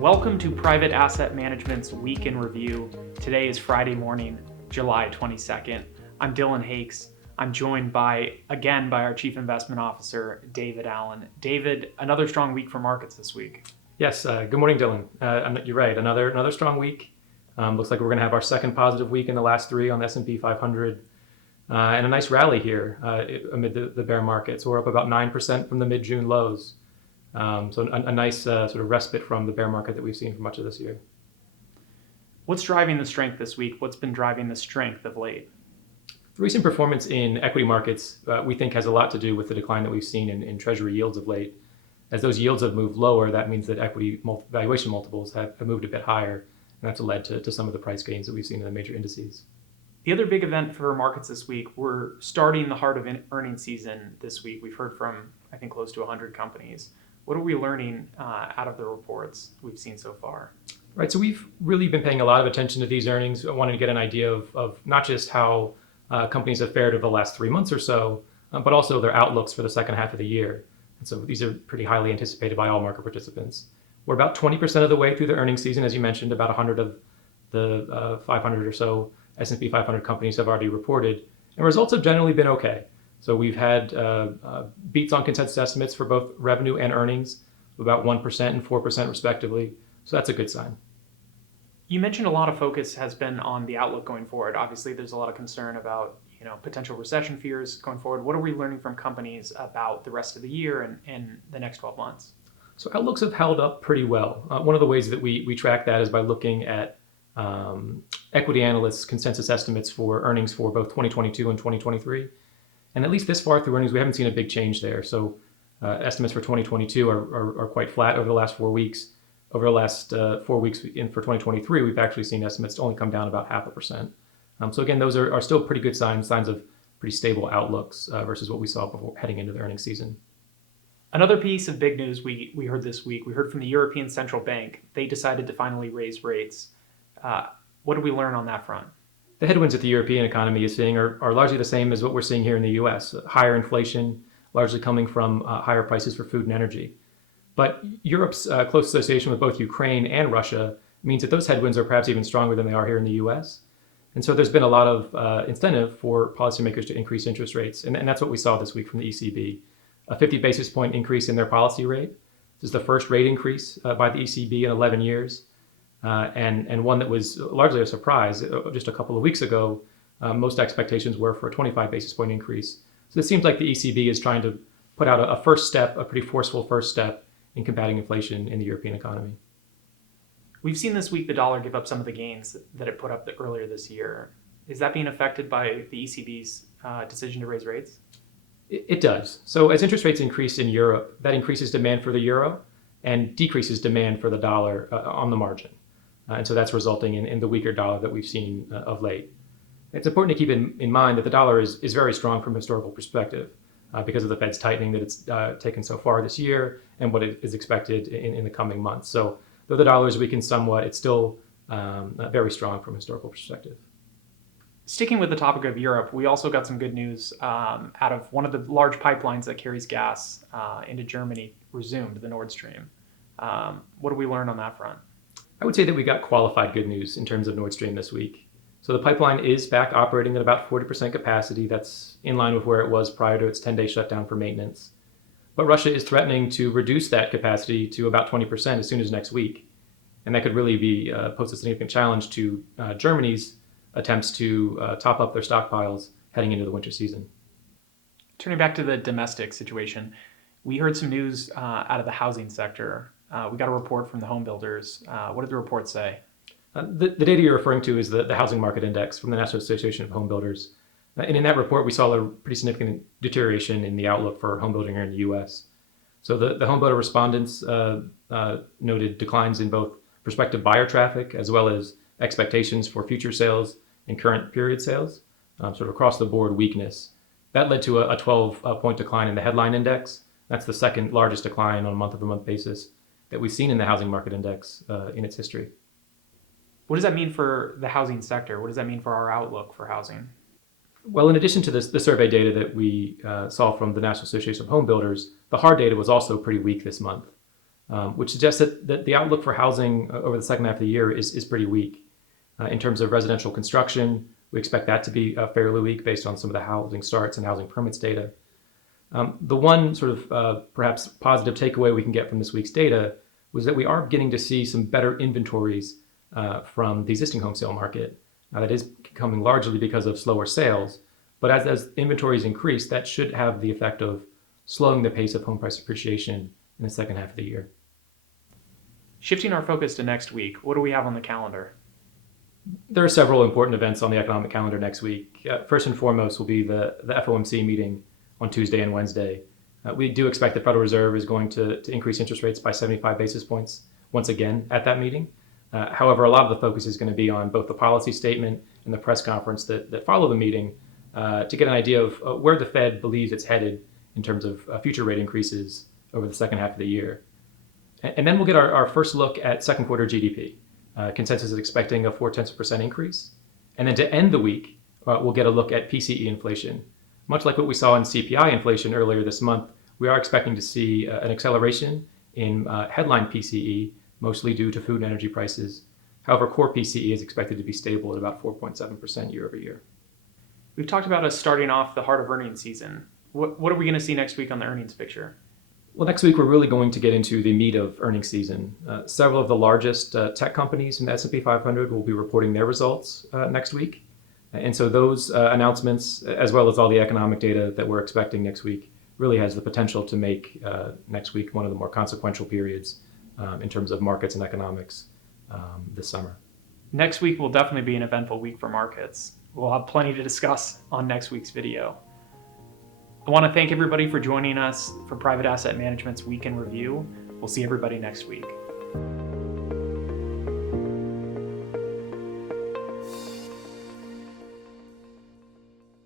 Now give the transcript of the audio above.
Welcome to Private Asset Management's Week in Review. Today is Friday morning, July 22nd. I'm Dillon Hakes. I'm joined by our Chief Investment Officer, David Allen. David, another strong week for markets this week. Yes, good morning, Dillon. You're right, another strong week. Looks like we're going to have our second positive week in the last three on the S&P 500. And a nice rally here amid the bear market. So we're up about 9% from the mid-June lows. So a nice sort of respite from the bear market that we've seen for much of this year. What's driving the strength this week? What's been driving the strength of late? The recent performance in equity markets, we think, has a lot to do with the decline that we've seen in Treasury yields of late. As those yields have moved lower, that means that equity valuation multiples have moved a bit higher, and that's led to some of the price gains that we've seen in the major indices. The other big event for markets this week, we're starting the heart of earnings season this week. We've heard from, I think, close to 100 companies. What are we learning out of the reports we've seen so far? Right, so we've really been paying a lot of attention to these earnings, wanting to get an idea of not just how companies have fared over the last 3 months or so, but also their outlooks for the second half of the year. And so these are pretty highly anticipated by all market participants. We're about 20% of the way through the earnings season. As you mentioned, about 100 of the 500 or so S&P 500 companies have already reported, and results have generally been okay. So we've had beats on consensus estimates for both revenue and earnings, about 1% and 4% respectively. So that's a good sign. You mentioned a lot of focus has been on the outlook going forward. Obviously, there's a lot of concern about potential recession fears going forward. What are we learning from companies about the rest of the year and the next 12 months? So outlooks have held up pretty well. One of the ways that we track that is by looking at equity analysts' consensus estimates for earnings for both 2022 and 2023. And at least this far through earnings, we haven't seen a big change there. So estimates for 2022 are quite flat over the last 4 weeks. Over the last 4 weeks for 2023, we've actually seen estimates only come down about 0.5%. So again, those are still pretty good signs of pretty stable outlooks versus what we saw before heading into the earnings season. Another piece of big news we heard this week, we heard from the European Central Bank. They decided to finally raise rates. What did we learn on that front? The headwinds that the European economy is seeing are largely the same as what we're seeing here in the U.S. Higher inflation, largely coming from higher prices for food and energy. But Europe's close association with both Ukraine and Russia means that those headwinds are perhaps even stronger than they are here in the U.S. And so there's been a lot of incentive for policymakers to increase interest rates. And that's what we saw this week from the ECB. A 50 basis point increase in their policy rate. This is the first rate increase by the ECB in 11 years. And one that was largely a surprise. Just a couple of weeks ago, most expectations were for a 25 basis point increase. So it seems like the ECB is trying to put out a first step, a pretty forceful first step in combating inflation in the European economy. We've seen this week the dollar give up some of the gains that it put up earlier this year. Is that being affected by the ECB's decision to raise rates? It does. So as interest rates increase in Europe, that increases demand for the euro and decreases demand for the dollar on the margin. And so that's resulting in the weaker dollar that we've seen of late. It's important to keep in mind that the dollar is very strong from a historical perspective because of the Fed's tightening that it's taken so far this year and what is expected in the coming months. So though the dollar is weakened somewhat, it's still very strong from a historical perspective. Sticking with the topic of Europe, we also got some good news out of one of the large pipelines that carries gas into Germany resumed, the Nord Stream. What did we learn on that front? I would say that we got qualified good news in terms of Nord Stream this week. So the pipeline is back operating at about 40% capacity. That's in line with where it was prior to its 10-day shutdown for maintenance. But Russia is threatening to reduce that capacity to about 20% as soon as next week. And that could really pose a significant challenge to Germany's attempts to top up their stockpiles heading into the winter season. Turning back to the domestic situation, we heard some news out of the housing sector. We got a report from the home builders. What did the report say? The data you're referring to is the housing market index from the National Association of Home Builders. And in that report, we saw a pretty significant deterioration in the outlook for home building here in the U.S. So the home builder respondents noted declines in both prospective buyer traffic as well as expectations for future sales and current period sales, sort of across the board weakness. That led to a 12-point decline in the headline index. That's the second largest decline on a month-over-month basis that we've seen in the housing market index in its history. What does that mean for the housing sector? What does that mean for our outlook for housing? Well, in addition to the survey data that we saw from the National Association of Home Builders, the hard data was also pretty weak this month. which suggests that the outlook for housing over the second half of the year is pretty weak. In terms of residential construction, we expect that to be fairly weak based on some of the housing starts and housing permits data. The one sort of perhaps positive takeaway we can get from this week's data was that we are beginning to see some better inventories from the existing home sale market. Now, that is coming largely because of slower sales, but as inventories increase, that should have the effect of slowing the pace of home price appreciation in the second half of the year. Shifting our focus to next week, what do we have on the calendar? There are several important events on the economic calendar next week. First and foremost will be the FOMC meeting on Tuesday and Wednesday. We do expect the Federal Reserve is going to increase interest rates by 75 basis points once again at that meeting. However, a lot of the focus is going to be on both the policy statement and the press conference that follow the meeting to get an idea of where the Fed believes it's headed in terms of future rate increases over the second half of the year. And then we'll get our first look at second quarter GDP. Consensus is expecting a 0.4% increase. And then to end the week, we'll get a look at PCE inflation. Much like what we saw in CPI inflation earlier this month, we are expecting to see an acceleration in headline PCE, mostly due to food and energy prices. However, core PCE is expected to be stable at about 4.7% year over year. We've talked about us starting off the heart of earnings season. What are we going to see next week on the earnings picture? Well, next week, we're really going to get into the meat of earnings season. Several of the largest tech companies in the S&P 500 will be reporting their results next week. And so those announcements, as well as all the economic data that we're expecting next week, really has the potential to make next week one of the more consequential periods in terms of markets and economics this summer. Next week will definitely be an eventful week for markets. We'll have plenty to discuss on next week's video. I want to thank everybody for joining us for Private Asset Management's Week in Review. We'll see everybody next week.